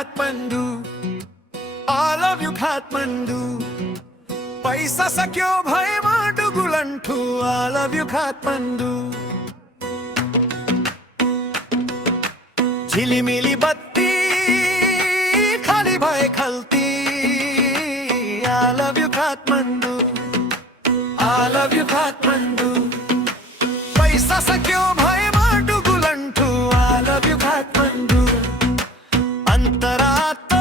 Kathmandu, I love you Kathmandu. पैसा सक्यो भएमा डुगुलन्ठु, I love you काठमाडौँ। झिलिमिली बत्ती खाली भए खल्ती, I love you Kathmandu, I love you Kathmandu. पैसा सक्यो भएमा डुगुलन्ठु, I love you काठमाडौँ। अन्तरातो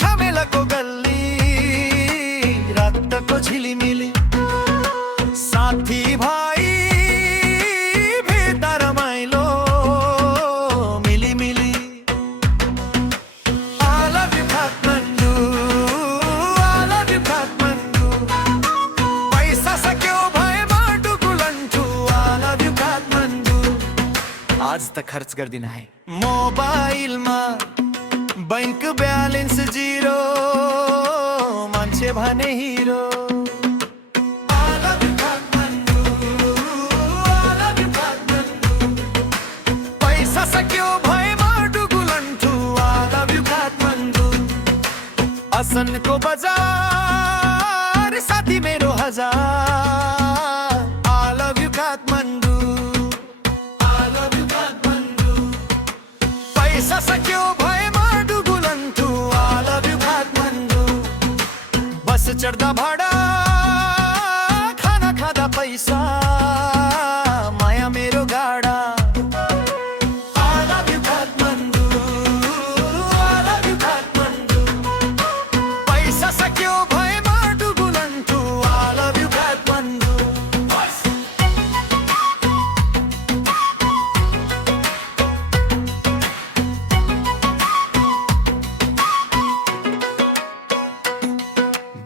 ठमेलको गल्ली, रक्तको झिलिमिली, साथी भाइ भेट्दा रमाइलो मिलिमिली। I love you Kathmandu, I love you Kathmandu. पैसा सक्यो भएमा डुगुलन्ठु, I love you काठमाडौँ। आज त खर्च गर्दिन है मोबाइलमा, बैंक ब्यालेन्स जिरो, मान्छे भने हिरो। I love you Kathmandu, I love you Kathmandu. पैसा सक्यो भएमा डुगुलन्ठु, I love you काठमाडौँ। असनको बजार साथी मेरो हजार, I love you Kathmandu, I love you Kathmandu. पैसा सक्यो भएमा डुगुलन्ठु, I love you काठमाडौँ। बस चढ्दा भाडा, खाना खाँदा पैसा, माया मेरो गाडा। I love you Kathmandu, I love you Kathmandu. पैसा सक्यो भएमा डुगुलन्ठु, I love you Kathmandu.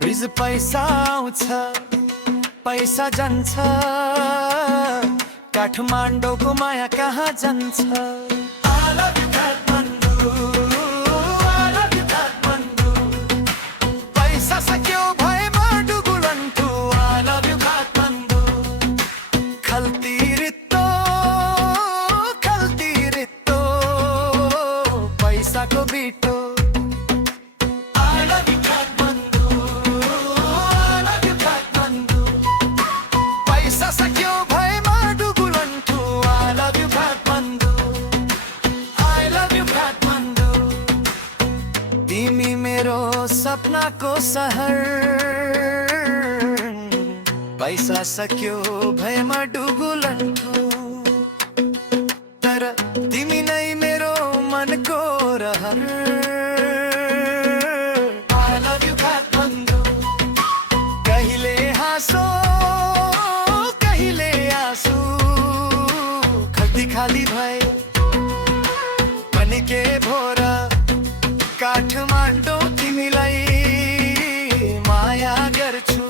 Bridge पैसा आउँछ, पैसा जान्छ, काठमाडौँको माया कहाँ जान्छ। I love you Kathmandu, I love you Kathmandu. पैसा सक्यो भएमा डुगुलन्ठु, I love you काठमाडौँ। खल्ती रित्तो, खल्ती रित्तो, पैसाको बिटो। I love you Kathmandu, I love you Kathmandu. पैसा सक्यो भएमा डुगुलन्ठु, I love you Kathmandu, I love you Kathmandu. तिमी मेरो सपनाको सहर, पैसा सक्यो भएमा डुगुलन्ठु, तर तिमी नै मेरो मनको रहर। I love you Kathmandu. कहिले हाँसो, कहिले आँसु, खल्ती खाली भए पनि के भोर, काठमाडौँ तिमीलाई माया गर्छु।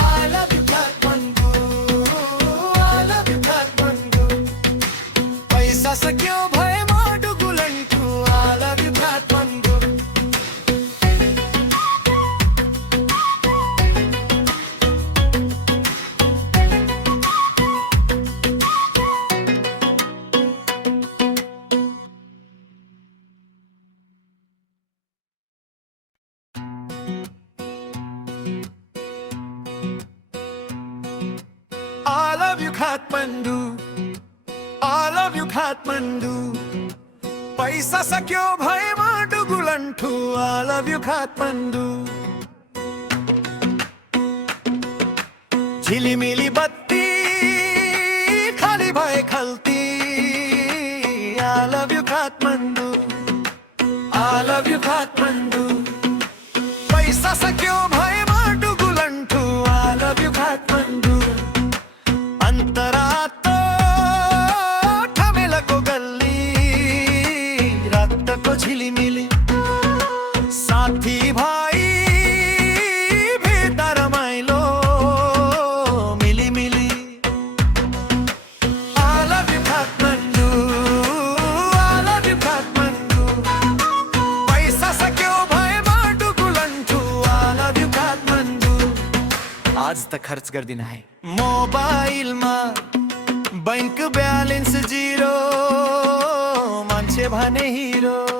I love you Kathmandu, I love you Kathmandu. पैसा सक्यो भएमा डुगुलन्ठु, I love you Kathmandu. I love you Kathmandu, I love you Kathmandu. पैसा सक्यो भएमा डुगुलन्ठु, I love you काठमाडौँ। झिलिमिली बत्ती खाली भए खल्ती, I love you Kathmandu, I love you Kathmandu. पैसा सक्यो भएमा डुगुलन्ठु, I love you काठमाडौँ। अन्तरातो ठमेलको गल्ली, रक्तको झिलिमिली, साथी भाइ भेट्दा रमाइलो मिलिमिली। I love you Kathmandu, I love you Kathmandu. पैसा सक्यो भएमा डुगुलन्ठु, I love you काठमाडौँ। आज त खर्च गर्दिन है मोबाइलमा, बैंक ब्यालेन्स जिरो, मान्छे सुहाने हीरो